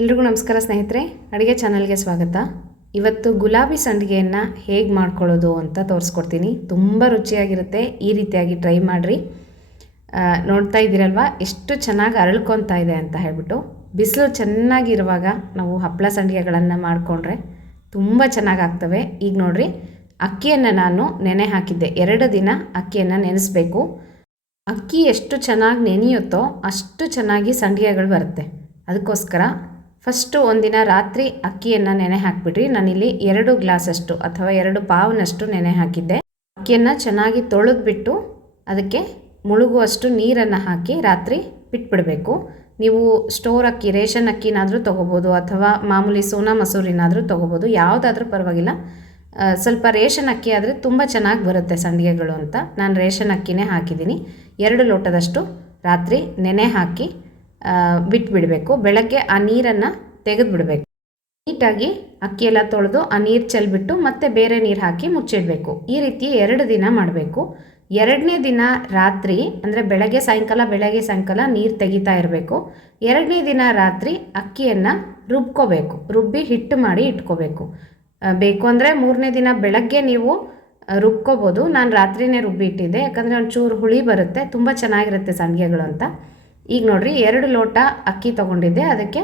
ಎಲ್ರಿಗೂ ನಮಸ್ಕಾರ ಸ್ನೇಹಿತರೆ, ಅಡುಗೆ ಚಾನಲ್ಗೆ ಸ್ವಾಗತ. ಇವತ್ತು ಗುಲಾಬಿ ಸಂಡಿಗೆಯನ್ನು ಹೇಗೆ ಮಾಡ್ಕೊಳ್ಳೋದು ಅಂತ ತೋರಿಸ್ಕೊಡ್ತೀನಿ. ತುಂಬ ರುಚಿಯಾಗಿರುತ್ತೆ. ಈ ರೀತಿಯಾಗಿ ಟ್ರೈ ಮಾಡಿರಿ. ನೋಡ್ತಾ ಇದ್ದೀರಲ್ವ ಎಷ್ಟು ಚೆನ್ನಾಗಿ ಅರಳ್ಕೊತಾ ಇದೆ ಅಂತ ಹೇಳ್ಬಿಟ್ಟು. ಬಿಸಿಲು ಚೆನ್ನಾಗಿರುವಾಗ ನಾವು ಹಪ್ಪಳ ಸಂಡಿಗೆಗಳನ್ನು ಮಾಡಿಕೊಂಡ್ರೆ ತುಂಬ ಚೆನ್ನಾಗಾಗ್ತವೆ. ಈಗ ನೋಡಿರಿ, ಅಕ್ಕಿಯನ್ನು ನಾನು ನೆನೆ ಹಾಕಿದ್ದೆ. 2 ದಿನ ಅಕ್ಕಿಯನ್ನು ನೆನೆಸಬೇಕು. ಅಕ್ಕಿ ಎಷ್ಟು ಚೆನ್ನಾಗಿ ನೆನೆಯುತ್ತೋ ಅಷ್ಟು ಚೆನ್ನಾಗಿ ಸಂಡಿಗೆಗಳು ಬರುತ್ತೆ. ಅದಕ್ಕೋಸ್ಕರ ಫಸ್ಟು ಒಂದಿನ ರಾತ್ರಿ ಅಕ್ಕಿಯನ್ನು ನೆನೆ ಹಾಕಿಬಿಟ್ರಿ. ನಾನಿಲ್ಲಿ 2 ಗ್ಲಾಸಷ್ಟು ಅಥವಾ 2 ಪಾವ್ನಷ್ಟು ನೆನೆ ಹಾಕಿದ್ದೆ. ಅಕ್ಕಿಯನ್ನು ಚೆನ್ನಾಗಿ ತೊಳೆದ್ಬಿಟ್ಟು ಅದಕ್ಕೆ ಮುಳುಗುವಷ್ಟು ನೀರನ್ನು ಹಾಕಿ ರಾತ್ರಿ ಬಿಟ್ಬಿಡಬೇಕು. ನೀವು ಸ್ಟೋರ್ ಅಕ್ಕಿ, ರೇಷನ್ ಅಕ್ಕಿನಾದರೂ ತೊಗೋಬೋದು ಅಥವಾ ಮಾಮೂಲಿ ಸೋನಾ ಮಸೂರಿನಾದರೂ ತೊಗೋಬೋದು, ಯಾವುದಾದ್ರೂ ಪರವಾಗಿಲ್ಲ. ಸ್ವಲ್ಪ ರೇಷನ್ ಅಕ್ಕಿ ಆದರೆ ತುಂಬ ಚೆನ್ನಾಗಿ ಬರುತ್ತೆ ಸಂಡಿಗೆಗಳು ಅಂತ ನಾನು ರೇಷನ್ ಅಕ್ಕಿನೇ ಹಾಕಿದ್ದೀನಿ. 2 ಲೋಟದಷ್ಟು ರಾತ್ರಿ ನೆನೆ ಹಾಕಿ ಬಿಟ್ಬಿಡಬೇಕು. ಬೆಳಗ್ಗೆ ಆ ನೀರನ್ನು ತೆಗೆದುಬಿಡಬೇಕು. ನೀಟಾಗಿ ಅಕ್ಕಿಯೆಲ್ಲ ತೊಳೆದು ಆ ನೀರು ಚೆಲ್ಬಿಟ್ಟು ಮತ್ತೆ ಬೇರೆ ನೀರು ಹಾಕಿ ಮುಚ್ಚಿಡಬೇಕು. ಈ ರೀತಿ 2 ದಿನ ಮಾಡಬೇಕು. 2ನೇ ದಿನ ರಾತ್ರಿ ಅಂದರೆ ಬೆಳಗ್ಗೆ ಸಾಯಂಕಾಲ ನೀರು ತೆಗಿತಾ ಇರಬೇಕು. 2ನೇ ದಿನ ರಾತ್ರಿ ಅಕ್ಕಿಯನ್ನು ರುಬ್ಕೋಬೇಕು. ರುಬ್ಬಿ ಹಿಟ್ಟು ಮಾಡಿ ಇಟ್ಕೋಬೇಕು. ಬೇಕು ಅಂದರೆ 3ನೇ ದಿನ ಬೆಳಗ್ಗೆ ನೀವು ರುಬ್ಕೋಬೋದು. ನಾನು ರಾತ್ರಿನೇ ರುಬ್ಬಿ ಇಟ್ಟಿದ್ದೆ, ಯಾಕಂದರೆ ಒಂಚೂರು ಹುಳಿ ಬರುತ್ತೆ, ತುಂಬ ಚೆನ್ನಾಗಿರುತ್ತೆ ಸಂಡಿಗೆಗಳು ಅಂತ. ಈಗ ನೋಡಿರಿ, 2 ಲೋಟ ಅಕ್ಕಿ ತೊಗೊಂಡಿದ್ದೆ, ಅದಕ್ಕೆ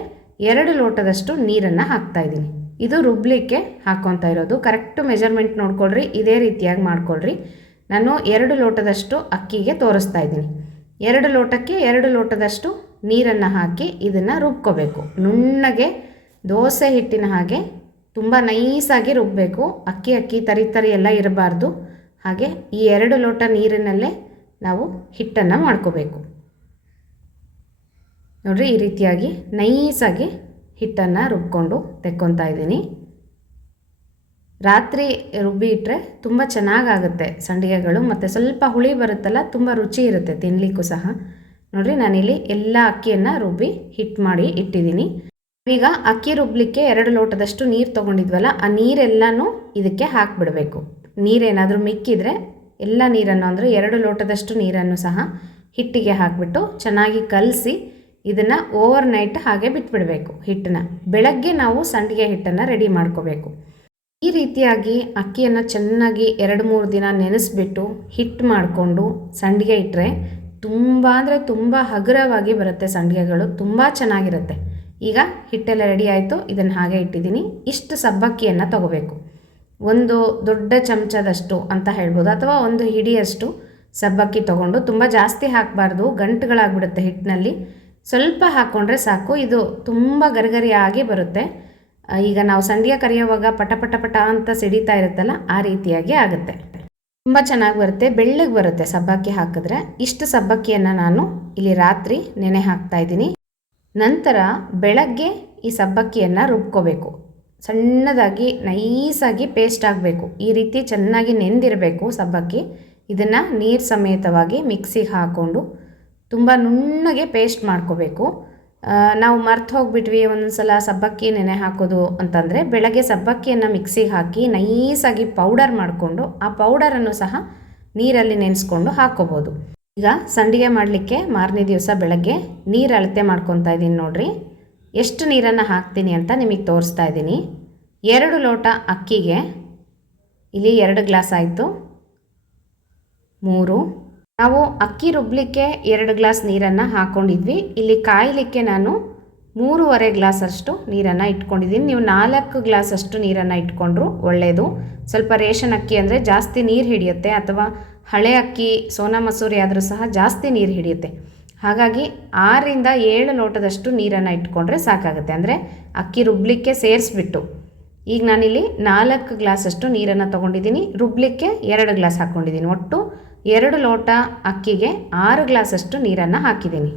2 ಲೋಟದಷ್ಟು ನೀರನ್ನು ಹಾಕ್ತಾಯಿದ್ದೀನಿ. ಇದು ರುಬ್ಲಿಕ್ಕೆ ಹಾಕ್ಕೊತಾ ಇರೋದು. ಕರೆಕ್ಟು ಮೆಜರ್ಮೆಂಟ್ ನೋಡ್ಕೊಳ್ರಿ, ಇದೇ ರೀತಿಯಾಗಿ ಮಾಡ್ಕೊಳ್ರಿ. ನಾನು 2 ಲೋಟದಷ್ಟು ಅಕ್ಕಿಗೆ ತೋರಿಸ್ತಾ ಇದ್ದೀನಿ. 2 ಲೋಟಕ್ಕೆ 2 ಲೋಟದಷ್ಟು ನೀರನ್ನು ಹಾಕಿ ಇದನ್ನು ರುಬ್ಕೋಬೇಕು. ನುಣ್ಣಗೆ ದೋಸೆ ಹಿಟ್ಟಿನ ಹಾಗೆ ತುಂಬ ನೈಸಾಗಿ ರುಬ್ಬಬೇಕು. ಅಕ್ಕಿ ತರಿ ಎಲ್ಲ ಇರಬಾರ್ದು. ಹಾಗೆ ಈ 2 ಲೋಟ ನೀರಿನಲ್ಲೇ ನಾವು ಹಿಟ್ಟನ್ನು ಮಾಡ್ಕೋಬೇಕು. ನೋಡಿರಿ, ಈ ರೀತಿಯಾಗಿ ನೈಸಾಗಿ ಹಿಟ್ಟನ್ನು ರುಬ್ಕೊಂಡು ತೆಕ್ಕೊತಾ ಇದ್ದೀನಿ. ರಾತ್ರಿ ರುಬ್ಬಿ ಇಟ್ಟರೆ ತುಂಬ ಚೆನ್ನಾಗಾಗುತ್ತೆ ಸಂಡಿಗೆಗಳು, ಮತ್ತು ಸ್ವಲ್ಪ ಹುಳಿ ಬರುತ್ತಲ್ಲ, ತುಂಬ ರುಚಿ ಇರುತ್ತೆ ತಿನ್ನಲಿಕ್ಕೂ ಸಹ. ನೋಡಿರಿ, ನಾನಿಲ್ಲಿ ಎಲ್ಲ ಅಕ್ಕಿಯನ್ನು ರುಬ್ಬಿ ಹಿಟ್ಟು ಮಾಡಿ ಇಟ್ಟಿದ್ದೀನಿ. ಈಗ ಅಕ್ಕಿ ರುಬ್ಬಲಿಕ್ಕೆ 2 ಲೋಟದಷ್ಟು ನೀರು ತೊಗೊಂಡಿದ್ವಲ್ಲ, ಆ ನೀರೆಲ್ಲನೂ ಇದಕ್ಕೆ ಹಾಕಿಬಿಡಬೇಕು. ನೀರೇನಾದರೂ ಮಿಕ್ಕಿದರೆ ಎಲ್ಲ ನೀರನ್ನು, ಅಂದರೆ 2 ಲೋಟದಷ್ಟು ನೀರನ್ನು ಸಹ ಹಿಟ್ಟಿಗೆ ಹಾಕಿಬಿಟ್ಟು ಚೆನ್ನಾಗಿ ಕಲಸಿ ಇದನ್ನು ಓವರ್ ನೈಟ್ ಹಾಗೆ ಬಿಟ್ಬಿಡಬೇಕು. ಹಿಟ್ಟನ್ನ ಬೆಳಗ್ಗೆ ನಾವು ಸಂಡಿಗೆ ಹಿಟ್ಟನ್ನು ರೆಡಿ ಮಾಡ್ಕೋಬೇಕು. ಈ ರೀತಿಯಾಗಿ ಅಕ್ಕಿಯನ್ನು ಚೆನ್ನಾಗಿ 2-3 ದಿನ ನೆನೆಸ್ಬಿಟ್ಟು ಹಿಟ್ಟು ಮಾಡಿಕೊಂಡು ಸಂಡಿಗೆ ಇಟ್ಟರೆ ತುಂಬ ಅಂದರೆ ತುಂಬ ಹಗುರವಾಗಿ ಬರುತ್ತೆ ಸಂಡಿಗೆಗಳು, ತುಂಬ ಚೆನ್ನಾಗಿರುತ್ತೆ. ಈಗ ಹಿಟ್ಟೆಲ್ಲ ರೆಡಿ ಆಯಿತು. ಇದನ್ನು ಹಾಗೆ ಇಟ್ಟಿದ್ದೀನಿ. ಇಷ್ಟು ಸಬ್ಬಕ್ಕಿಯನ್ನು ತೊಗೋಬೇಕು. ಒಂದು ದೊಡ್ಡ ಚಮಚದಷ್ಟು ಅಂತ ಹೇಳ್ಬೋದು, ಅಥವಾ ಒಂದು ಹಿಡಿಯಷ್ಟು ಸಬ್ಬಕ್ಕಿ ತೊಗೊಂಡು, ತುಂಬ ಜಾಸ್ತಿ ಹಾಕಬಾರ್ದು, ಗಂಟುಗಳಾಗ್ಬಿಡುತ್ತೆ ಹಿಟ್ಟಿನಲ್ಲಿ. ಸ್ವಲ್ಪ ಹಾಕ್ಕೊಂಡ್ರೆ ಸಾಕು. ಇದು ತುಂಬ ಗರಿಗರಿಯಾಗಿ ಬರುತ್ತೆ. ಈಗ ನಾವು ಸಂಡಿಗೆ ಕರಿಯೋವಾಗ ಪಟ ಅಂತ ಸಿಡಿತಾ ಇರುತ್ತಲ್ಲ, ಆ ರೀತಿಯಾಗಿ ಆಗುತ್ತೆ. ತುಂಬ ಚೆನ್ನಾಗಿ ಬರುತ್ತೆ, ಬೆಳ್ಳಗೆ ಬರುತ್ತೆ ಸಬ್ಬಕ್ಕಿ ಹಾಕಿದ್ರೆ. ಇಷ್ಟು ಸಬ್ಬಕ್ಕಿಯನ್ನು ನಾನು ಇಲ್ಲಿ ರಾತ್ರಿ ನೆನೆ ಹಾಕ್ತಾ ಇದ್ದೀನಿ. ನಂತರ ಬೆಳಗ್ಗೆ ಈ ಸಬ್ಬಕ್ಕಿಯನ್ನು ರುಬ್ಕೋಬೇಕು. ಸಣ್ಣದಾಗಿ ನೈಸಾಗಿ ಪೇಸ್ಟ್ ಆಗಬೇಕು. ಈ ರೀತಿ ಚೆನ್ನಾಗಿ ನೆಂದಿರಬೇಕು ಸಬ್ಬಕ್ಕಿ. ಇದನ್ನು ನೀರು ಸಮೇತವಾಗಿ ಮಿಕ್ಸಿಗೆ ಹಾಕ್ಕೊಂಡು ತುಂಬ ನುಣ್ಣಗೆ ಪೇಸ್ಟ್ ಮಾಡ್ಕೋಬೇಕು. ನಾವು ಮರ್ತು ಹೋಗಿಬಿಟ್ವಿ ಒಂದೊಂದು ಸಲ ಸಬ್ಬಕ್ಕಿ ನೆನೆ ಹಾಕೋದು ಅಂತಂದರೆ, ಬೆಳಗ್ಗೆ ಸಬ್ಬಕ್ಕಿಯನ್ನು ಮಿಕ್ಸಿಗೆ ಹಾಕಿ ನೈಸಾಗಿ ಪೌಡರ್ ಮಾಡಿಕೊಂಡು ಆ ಪೌಡರನ್ನು ಸಹ ನೀರಲ್ಲಿ ನೆನೆಸ್ಕೊಂಡು ಹಾಕ್ಕೋಬೋದು. ಈಗ ಸಂಡಿಗೆ ಮಾಡಲಿಕ್ಕೆ ಮಾರನೇ ದಿವಸ ಬೆಳಗ್ಗೆ ನೀರು ಅಳತೆ ಮಾಡ್ಕೊತಾ ಇದ್ದೀನಿ. ನೋಡಿರಿ, ಎಷ್ಟು ನೀರನ್ನು ಹಾಕ್ತೀನಿ ಅಂತ ನಿಮಗೆ ತೋರಿಸ್ತಾ ಇದ್ದೀನಿ. 2 ಲೋಟ ಅಕ್ಕಿಗೆ ಇಲ್ಲಿ 2 ಗ್ಲಾಸ್ ಆಯಿತು. 3 ನಾವು ಅಕ್ಕಿ ರುಬ್ಬಲಿಕ್ಕೆ 2 ಗ್ಲಾಸ್ ನೀರನ್ನು ಹಾಕ್ಕೊಂಡಿದ್ವಿ. ಇಲ್ಲಿ ಕಾಯಲಿಕ್ಕೆ ನಾನು 3.5 ಗ್ಲಾಸಷ್ಟು ನೀರನ್ನು ಇಟ್ಕೊಂಡಿದ್ದೀನಿ. ನೀವು 4 ಗ್ಲಾಸಷ್ಟು ನೀರನ್ನು ಇಟ್ಕೊಂಡ್ರು ಒಳ್ಳೆಯದು. ಸ್ವಲ್ಪ ರೇಷನ್ ಅಕ್ಕಿ ಅಂದರೆ ಜಾಸ್ತಿ ನೀರು ಹಿಡಿಯುತ್ತೆ, ಅಥವಾ ಹಳೆ ಅಕ್ಕಿ ಸೋನಾ ಮಸೂರಿ ಆದರೂ ಸಹ ಜಾಸ್ತಿ ನೀರು ಹಿಡಿಯುತ್ತೆ. ಹಾಗಾಗಿ 6-7 ಲೋಟದಷ್ಟು ನೀರನ್ನು ಇಟ್ಕೊಂಡ್ರೆ ಸಾಕಾಗುತ್ತೆ. ಅಂದರೆ ಅಕ್ಕಿ ರುಬ್ಬಲಿಕ್ಕೆ ಸೇರಿಸ್ಬಿಟ್ಟು. ಈಗ ನಾನಿಲ್ಲಿ 4 ಗ್ಲಾಸಷ್ಟು ನೀರನ್ನು ತೊಗೊಂಡಿದ್ದೀನಿ. ರುಬ್ಬಲಿಕ್ಕೆ 2 ಗ್ಲಾಸ್ ಹಾಕ್ಕೊಂಡಿದ್ದೀನಿ. ಒಟ್ಟು 2 ಲೋಟ ಅಕ್ಕಿಗೆ 6 ಗ್ಲಾಸಷ್ಟು ನೀರನ್ನು ಹಾಕಿದ್ದೀನಿ.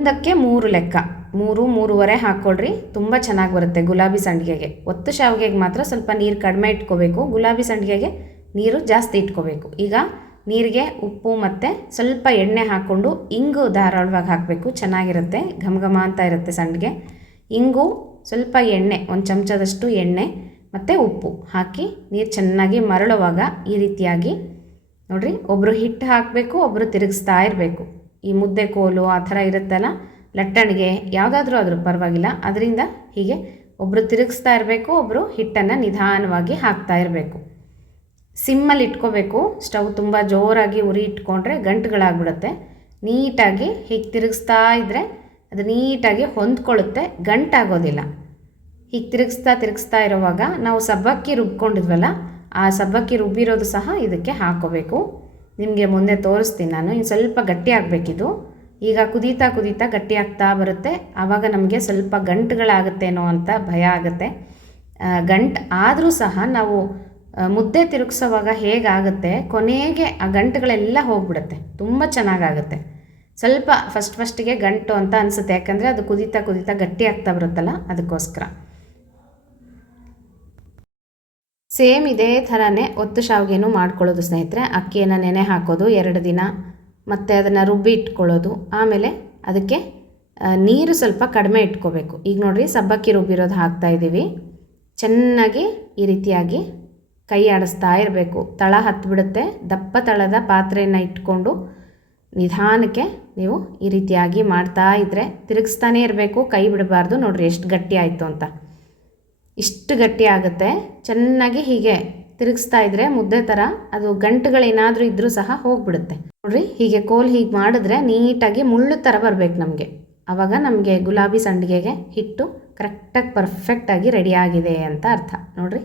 ಒಂದಕ್ಕೆ 3 ಲೆಕ್ಕ, 3-3.5 ಹಾಕ್ಕೊಳ್ರಿ. ತುಂಬ ಚೆನ್ನಾಗಿ ಬರುತ್ತೆ ಗುಲಾಬಿ ಸಂಡಿಗೆಗೆ. ಒತ್ತು ಶಾವಿಗೆಗೆ ಮಾತ್ರ ಸ್ವಲ್ಪ ನೀರು ಕಡಿಮೆ ಇಟ್ಕೋಬೇಕು, ಗುಲಾಬಿ ಸಂಡಿಗೆಗೆ ನೀರು ಜಾಸ್ತಿ ಇಟ್ಕೋಬೇಕು. ಈಗ ನೀರಿಗೆ ಉಪ್ಪು ಮತ್ತು ಸ್ವಲ್ಪ ಎಣ್ಣೆ ಹಾಕ್ಕೊಂಡು ಇಂಗು ಧಾರಾಳವಾಗಿ ಹಾಕಬೇಕು. ಚೆನ್ನಾಗಿರುತ್ತೆ, ಘಮ ಅಂತ ಇರುತ್ತೆ ಸಂಡಿಗೆ. ಇಂಗು, ಸ್ವಲ್ಪ ಎಣ್ಣೆ, 1 ಚಮಚದಷ್ಟು ಎಣ್ಣೆ ಮತ್ತು ಉಪ್ಪು ಹಾಕಿ ನೀರು ಚೆನ್ನಾಗಿ ಮರಳುವಾಗ ಈ ರೀತಿಯಾಗಿ ನೋಡಿರಿ, ಒಬ್ಬರು ಹಿಟ್ಟು ಹಾಕಬೇಕು, ಒಬ್ಬರು ತಿರುಗಿಸ್ತಾ ಇರಬೇಕು. ಈ ಮುದ್ದೆ ಕೋಲು ಆ ಥರ ಇರುತ್ತಲ್ಲ, ಲಟ್ಟಣಿಗೆ ಯಾವುದಾದ್ರೂ ಆದರೂ ಪರವಾಗಿಲ್ಲ. ಅದರಿಂದ ಹೀಗೆ ಒಬ್ಬರು ತಿರುಗಿಸ್ತಾ ಇರಬೇಕು, ಒಬ್ಬರು ಹಿಟ್ಟನ್ನು ನಿಧಾನವಾಗಿ ಹಾಕ್ತಾ ಇರಬೇಕು. ಸಿಮ್ಮಲ್ಲಿ ಇಟ್ಕೋಬೇಕು. ಸ್ಟವ್ ತುಂಬ ಜೋರಾಗಿ ಉರಿ ಇಟ್ಕೊಂಡ್ರೆ ಗಂಟುಗಳಾಗ್ಬಿಡುತ್ತೆ. ನೀಟಾಗಿ ಹೀಗೆ ತಿರುಗಿಸ್ತಾ ಇದ್ದರೆ ಅದು ನೀಟಾಗಿ ಹೊಂದ್ಕೊಳ್ಳುತ್ತೆ, ಗಂಟಾಗೋದಿಲ್ಲ. ಹೀಗೆ ತಿರುಗಿಸ್ತಾ ಇರೋವಾಗ ನಾವು ಸಬ್ಬಕ್ಕಿ ರುಬ್ಕೊಂಡಿದ್ವಲ್ಲ, ಆ ಸಬ್ಬಕ್ಕಿ ರುಬ್ಬಿರೋದು ಸಹ ಇದಕ್ಕೆ ಹಾಕ್ಕೋಬೇಕು. ನಿಮಗೆ ಮುಂದೆ ತೋರಿಸ್ತೀನಿ ನಾನು. ಇನ್ನು ಸ್ವಲ್ಪ ಗಟ್ಟಿ ಆಗಬೇಕಿದು. ಈಗ ಕುದೀತಾ ಗಟ್ಟಿ ಆಗ್ತಾ ಬರುತ್ತೆ. ಆವಾಗ ನಮಗೆ ಸ್ವಲ್ಪ ಗಂಟುಗಳಾಗುತ್ತೇನೋ ಅಂತ ಭಯ ಆಗುತ್ತೆ. ಗಂಟು ಆದರೂ ಸಹ ನಾವು ಮುದ್ದೆ ತಿರುಗಿಸೋವಾಗ ಹೇಗಾಗುತ್ತೆ, ಕೊನೆಗೆ ಆ ಗಂಟುಗಳೆಲ್ಲ ಹೋಗ್ಬಿಡುತ್ತೆ, ತುಂಬ ಚೆನ್ನಾಗಾಗುತ್ತೆ. ಸ್ವಲ್ಪ ಫಸ್ಟಿಗೆ ಗಂಟು ಅಂತ ಅನಿಸುತ್ತೆ, ಯಾಕಂದರೆ ಅದು ಕುದೀತಾ ಗಟ್ಟಿ ಆಗ್ತಾ ಬರುತ್ತಲ್ಲ, ಅದಕ್ಕೋಸ್ಕರ. ಸೇಮ್ ಇದೇ ಥರನೇ ಒತ್ತು ಶಾವಿಗೆನೂ ಮಾಡ್ಕೊಳ್ಳೋದು ಸ್ನೇಹಿತರೆ. ಅಕ್ಕಿಯನ್ನು ನೆನೆ ಹಾಕೋದು 2 ದಿನ, ಮತ್ತು ಅದನ್ನು ರುಬ್ಬಿ ಇಟ್ಕೊಳ್ಳೋದು. ಆಮೇಲೆ ಅದಕ್ಕೆ ನೀರು ಸ್ವಲ್ಪ ಕಡಿಮೆ ಇಟ್ಕೋಬೇಕು. ಈಗ ನೋಡಿರಿ, ಸಬ್ಬಕ್ಕಿ ರುಬ್ಬಿರೋದು ಹಾಕ್ತಾಯಿದ್ದೀವಿ. ಚೆನ್ನಾಗಿ ಈ ರೀತಿಯಾಗಿ ಕೈ ಆಡಿಸ್ತಾ ಇರಬೇಕು. ತಳ ಹತ್ತಿಬಿಡುತ್ತೆ. ದಪ್ಪ ತಳದ ಪಾತ್ರೆಯನ್ನು ಇಟ್ಕೊಂಡು ನಿಧಾನಕ್ಕೆ ನೀವು ಈ ರೀತಿಯಾಗಿ ಮಾಡ್ತಾ ಇದ್ದರೆ ತಿರುಗಿಸ್ತಾನೇ ಇರಬೇಕು, ಕೈ ಬಿಡಬಾರ್ದು. ನೋಡಿರಿ ಎಷ್ಟು ಗಟ್ಟಿ ಆಯಿತು ಅಂತ. ಇಷ್ಟು ಗಟ್ಟಿ ಆಗುತ್ತೆ. ಚೆನ್ನಾಗಿ ಹೀಗೆ ತಿರುಗಿಸ್ತಾ ಇದ್ದರೆ ಮುದ್ದೆ ಥರ ಅದು ಗಂಟುಗಳೇನಾದರೂ ಇದ್ದರೂ ಸಹ ಹೋಗಿಬಿಡುತ್ತೆ. ನೋಡಿರಿ, ಹೀಗೆ ಕೋಲ್ ಹೀಗೆ ಮಾಡಿದ್ರೆ ನೀಟಾಗಿ ಮುಳ್ಳು ಥರ ಬರಬೇಕು ನಮಗೆ. ಆವಾಗ ನಮಗೆ ಗುಲಾಬಿ ಸಂಡಿಗೆಗೆ ಹಿಟ್ಟು ಕರೆಕ್ಟಾಗಿ ಪರ್ಫೆಕ್ಟಾಗಿ ರೆಡಿಯಾಗಿದೆ ಅಂತ ಅರ್ಥ. ನೋಡಿರಿ,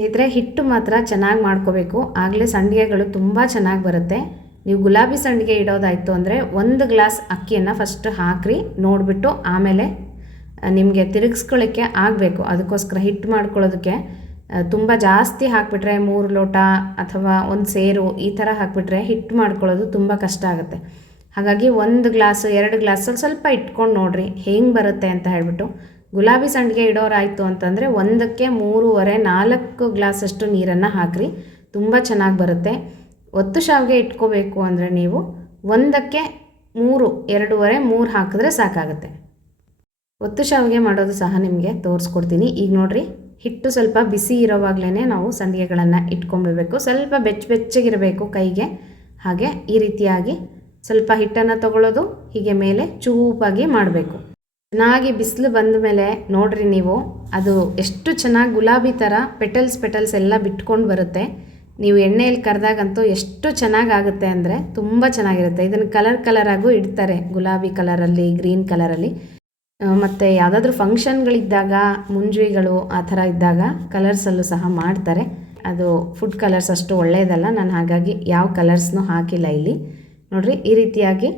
ಇದ್ರೆ ಹಿಟ್ಟು ಮಾತ್ರ ಚೆನ್ನಾಗಿ ಮಾಡ್ಕೋಬೇಕು, ಆಗಲೇ ಸಂಡಿಗೆಗಳು ತುಂಬ ಚೆನ್ನಾಗಿ ಬರುತ್ತೆ. ನೀವು ಗುಲಾಬಿ ಸಂಡಿಗೆ ಇಡೋದಾಯಿತು ಅಂದರೆ 1 ಗ್ಲಾಸ್ ಅಕ್ಕಿಯನ್ನು ಫಸ್ಟ್ ಹಾಕ್ರಿ, ನೋಡಿಬಿಟ್ಟು ಆಮೇಲೆ ನಿಮಗೆ ತಿರುಗಿಸ್ಕೊಳ್ಳೋಕ್ಕೆ ಆಗಬೇಕು. ಅದಕ್ಕೋಸ್ಕರ ಹಿಟ್ಟು ಮಾಡ್ಕೊಳ್ಳೋದಕ್ಕೆ ತುಂಬ ಜಾಸ್ತಿ ಹಾಕಿಬಿಟ್ರೆ 3 ಲೋಟ ಅಥವಾ 1 ಸೇರು ಈ ಥರ ಹಾಕಿಬಿಟ್ರೆ ಹಿಟ್ಟು ಮಾಡ್ಕೊಳ್ಳೋದು ತುಂಬ ಕಷ್ಟ ಆಗುತ್ತೆ. ಹಾಗಾಗಿ 1 ಗ್ಲಾಸು 2 ಗ್ಲಾಸ್ ಸ್ವಲ್ಪ ಇಟ್ಕೊಂಡು ನೋಡಿರಿ ಹೆಂಗೆ ಬರುತ್ತೆ ಅಂತ ಹೇಳಿಬಿಟ್ಟು. ಗುಲಾಬಿ ಸಂಡಿಗೆ ಇಡೋರಾಯಿತು ಅಂತಂದರೆ 1ಕ್ಕೆ 3.5-4 ಗ್ಲಾಸಷ್ಟು ನೀರನ್ನು ಹಾಕಿರಿ, ತುಂಬ ಚೆನ್ನಾಗಿ ಬರುತ್ತೆ. ಒತ್ತು ಶಾವಿಗೆ ಇಟ್ಕೋಬೇಕು ಅಂದರೆ ನೀವು 1ಕ್ಕೆ 3, 2.5-3 ಹಾಕಿದ್ರೆ ಸಾಕಾಗುತ್ತೆ. ಒತ್ತು ಶಾವಿಗೆ ಮಾಡೋದು ಸಹ ನಿಮಗೆ ತೋರಿಸ್ಕೊಡ್ತೀನಿ. ಈಗ ನೋಡಿರಿ, ಹಿಟ್ಟು ಸ್ವಲ್ಪ ಬಿಸಿ ಇರೋವಾಗಲೇ ನಾವು ಸಂಡಿಗೆಗಳನ್ನು ಇಟ್ಕೊಂಡ್ಬಿಡಬೇಕು. ಸ್ವಲ್ಪ ಬೆಚ್ಚಗಿರಬೇಕು ಕೈಗೆ. ಹಾಗೆ ಈ ರೀತಿಯಾಗಿ ಸ್ವಲ್ಪ ಹಿಟ್ಟನ್ನು ತಗೊಳ್ಳೋದು, ಹೀಗೆ ಮೇಲೆ ಚೂಪಾಗಿ ಮಾಡಬೇಕು. ಚೆನ್ನಾಗಿ ಬಿಸಿಲು ಬಂದ ಮೇಲೆ ನೋಡಿರಿ ನೀವು, ಅದು ಎಷ್ಟು ಚೆನ್ನಾಗಿ ಗುಲಾಬಿ ಥರ ಪೆಟಲ್ಸ್ ಎಲ್ಲ ಬಿಟ್ಕೊಂಡು ಬರುತ್ತೆ. ನೀವು ಎಣ್ಣೆಯಲ್ಲಿ ಕರೆದಾಗಂತೂ ಎಷ್ಟು ಚೆನ್ನಾಗಾಗುತ್ತೆ ಅಂದರೆ ತುಂಬ ಚೆನ್ನಾಗಿರುತ್ತೆ. ಇದನ್ನು ಕಲರಾಗೂ ಇಡ್ತಾರೆ, ಗುಲಾಬಿ ಕಲರಲ್ಲಿ, ಗ್ರೀನ್ ಕಲರಲ್ಲಿ. ಮತ್ತು ಯಾವುದಾದ್ರೂ ಫಂಕ್ಷನ್ಗಳಿದ್ದಾಗ, ಮುಂಜುವಿಗಳು ಆ ಥರ ಇದ್ದಾಗ ಕಲರ್ಸಲ್ಲೂ ಸಹ ಮಾಡ್ತಾರೆ. ಅದು ಫುಡ್ ಕಲರ್ಸ್ ಅಷ್ಟು ಒಳ್ಳೆಯದಲ್ಲ, ನಾನು ಹಾಗಾಗಿ ಯಾವ ಕಲರ್ಸ್ನೂ ಹಾಕಿಲ್ಲ ಇಲ್ಲಿ. ನೋಡಿರಿ, ಈ ರೀತಿಯಾಗಿ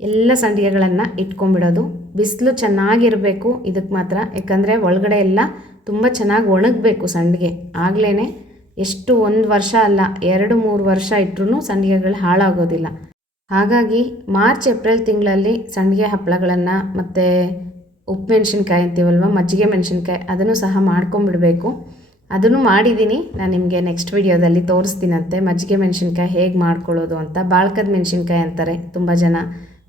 ಎಲ್ಲ ಸಂಡಿಗೆಗಳನ್ನು ಇಟ್ಕೊಂಡ್ಬಿಡೋದು. ಬಿಸಿಲು ಚೆನ್ನಾಗಿರಬೇಕು ಇದಕ್ಕೆ ಮಾತ್ರ, ಯಾಕಂದರೆ ಒಳಗಡೆ ಎಲ್ಲ ತುಂಬ ಚೆನ್ನಾಗಿ ಒಣಗಬೇಕು ಸಂಡಿಗೆ. ಆಗಲೇ ಎಷ್ಟು 1 ವರ್ಷ ಅಲ್ಲ 2-3 ವರ್ಷ ಇಟ್ಟರೂ ಸಂಡಿಗೆಗಳು ಹಾಳಾಗೋದಿಲ್ಲ. ಹಾಗಾಗಿ ಮಾರ್ಚ್ ಏಪ್ರಿಲ್ ತಿಂಗಳಲ್ಲಿ ಸಂಡಿಗೆ ಹಪ್ಪಳಗಳನ್ನು ಮತ್ತು ಉಪ್ಪು ಮೆಣಸಿನ್ಕಾಯಿ ಅಂತೀವಲ್ವ, ಮಜ್ಜಿಗೆ ಮೆಣಸಿನ್ಕಾಯಿ, ಅದನ್ನು ಸಹ ಮಾಡ್ಕೊಂಬಿಡಬೇಕು. ಅದನ್ನು ಮಾಡಿದ್ದೀನಿ, ನಾನು ನಿಮಗೆ ನೆಕ್ಸ್ಟ್ ವಿಡಿಯೋದಲ್ಲಿ ತೋರಿಸ್ತೀನಂತೆ ಮಜ್ಜಿಗೆ ಮೆಣಸಿನ್ಕಾಯಿ ಹೇಗೆ ಮಾಡ್ಕೊಳ್ಳೋದು ಅಂತ. ಬಾಳ್ಕದ ಮೆಣಸಿನ್ಕಾಯಿ ಅಂತಾರೆ ತುಂಬ ಜನ,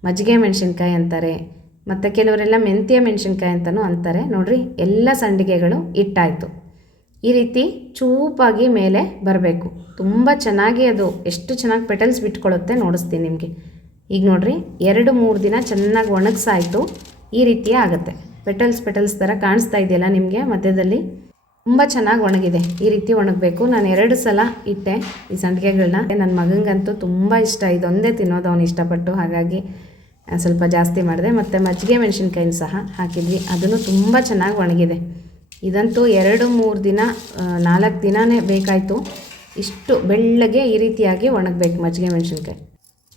ಮಜ್ಜಿಗೆ ಮೆಣಸಿನ್ಕಾಯಿ ಅಂತಾರೆ, ಮತ್ತು ಕೆಲವರೆಲ್ಲ ಮೆಂತ್ಯ ಮೆಣಸಿನ್ಕಾಯಿ ಅಂತಲೂ ಅಂತಾರೆ. ನೋಡಿರಿ, ಎಲ್ಲ ಸಂಡಿಗೆಗಳು ಇಟ್ಟಾಯಿತು. ಈ ರೀತಿ ಚೂಪಾಗಿ ಮೇಲೆ ಬರಬೇಕು. ತುಂಬ ಚೆನ್ನಾಗಿ ಅದು ಎಷ್ಟು ಚೆನ್ನಾಗಿ ಪೆಟಲ್ಸ್ ಬಿಟ್ಕೊಳ್ಳುತ್ತೆ ನೋಡಿಸ್ತೀನಿ ನಿಮಗೆ. ಈಗ ನೋಡಿರಿ, 2-3 ದಿನ ಚೆನ್ನಾಗಿ ಒಣಗಿಸಾಯಿತು. ಈ ರೀತಿಯೇ ಆಗುತ್ತೆ. ಪೆಟಲ್ಸ್ ಥರ ಕಾಣಿಸ್ತಾ ಇದೆಯಲ್ಲ ನಿಮಗೆ ಮಧ್ಯದಲ್ಲಿ, ತುಂಬ ಚೆನ್ನಾಗಿ ಒಣಗಿದೆ. ಈ ರೀತಿ ಒಣಗಬೇಕು. ನಾನು 2 ಸಲ ಇಟ್ಟೆ ಈ ಸಂಡಿಗೆಗಳನ್ನ. ನನ್ನ ಮಗನಿಗಂತೂ ತುಂಬ ಇಷ್ಟ, ಇದೊಂದೇ ತಿನ್ನೋದು ಅವನು ಇಷ್ಟಪಟ್ಟು. ಹಾಗಾಗಿ ಸ್ವಲ್ಪ ಜಾಸ್ತಿ ಮಾಡಿದೆ. ಮತ್ತು ಮಜ್ಜಿಗೆ ಮೆಣಸಿನ್ಕಾಯಿನ ಸಹ ಹಾಕಿದ್ವಿ, ಅದನ್ನು ತುಂಬ ಚೆನ್ನಾಗಿ ಒಣಗಿದೆ. ಇದಂತೂ 2-3 ದಿನ 4 ದಿನವೇ ಬೇಕಾಯಿತು. ಇಷ್ಟು ಬೆಳ್ಳಗೆ ಈ ರೀತಿಯಾಗಿ ಒಣಗಬೇಕು ಮಜ್ಜಿಗೆ ಮೆಣಸಿನ್ಕಾಯಿ.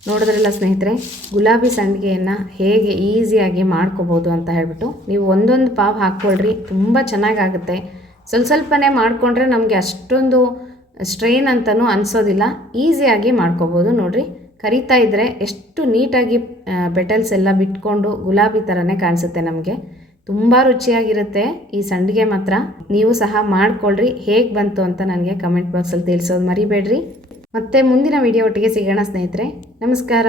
ನೋಡಿದ್ರಲ್ಲ ಸ್ನೇಹಿತರೆ, ಗುಲಾಬಿ ಸಂಡಿಗೆಯನ್ನು ಹೇಗೆ ಈಸಿಯಾಗಿ ಮಾಡ್ಕೋಬೋದು ಅಂತ ಹೇಳ್ಬಿಟ್ಟು. ನೀವು ಒಂದೊಂದು ಪಾವ್ ಹಾಕ್ಕೊಳ್ರಿ, ತುಂಬ ಚೆನ್ನಾಗಾಗುತ್ತೆ. ಸ್ವಲ್ಪನೇ ಮಾಡಿಕೊಂಡ್ರೆ ನಮಗೆ ಅಷ್ಟೊಂದು ಸ್ಟ್ರೈನ್ ಅಂತಲೂ ಅನಿಸೋದಿಲ್ಲ, ಈಸಿಯಾಗಿ ಮಾಡ್ಕೋಬೋದು. ನೋಡಿರಿ, ಕರಿತಾ ಇದ್ದರೆ ಎಷ್ಟು ನೀಟಾಗಿ ಪೆಟಲ್ಸ್ ಎಲ್ಲ ಬಿಟ್ಕೊಂಡು ಗುಲಾಬಿ ಥರನೇ ಕಾಣಿಸುತ್ತೆ ನಮಗೆ. ತುಂಬ ರುಚಿಯಾಗಿರುತ್ತೆ ಈ ಸಂಡಿಗೆ ಮಾತ್ರ. ನೀವು ಸಹ ಮಾಡ್ಕೊಳ್ರಿ, ಹೇಗೆ ಬಂತು ಅಂತ ನನಗೆ ಕಮೆಂಟ್ ಬಾಕ್ಸಲ್ಲಿ ತಿಳಿಸೋದು ಮರಿಬೇಡ್ರಿ. ಮತ್ತು ಮುಂದಿನ ವಿಡಿಯೋ ಒಟ್ಟಿಗೆ ಸಿಗೋಣ ಸ್ನೇಹಿತರೆ. ನಮಸ್ಕಾರ.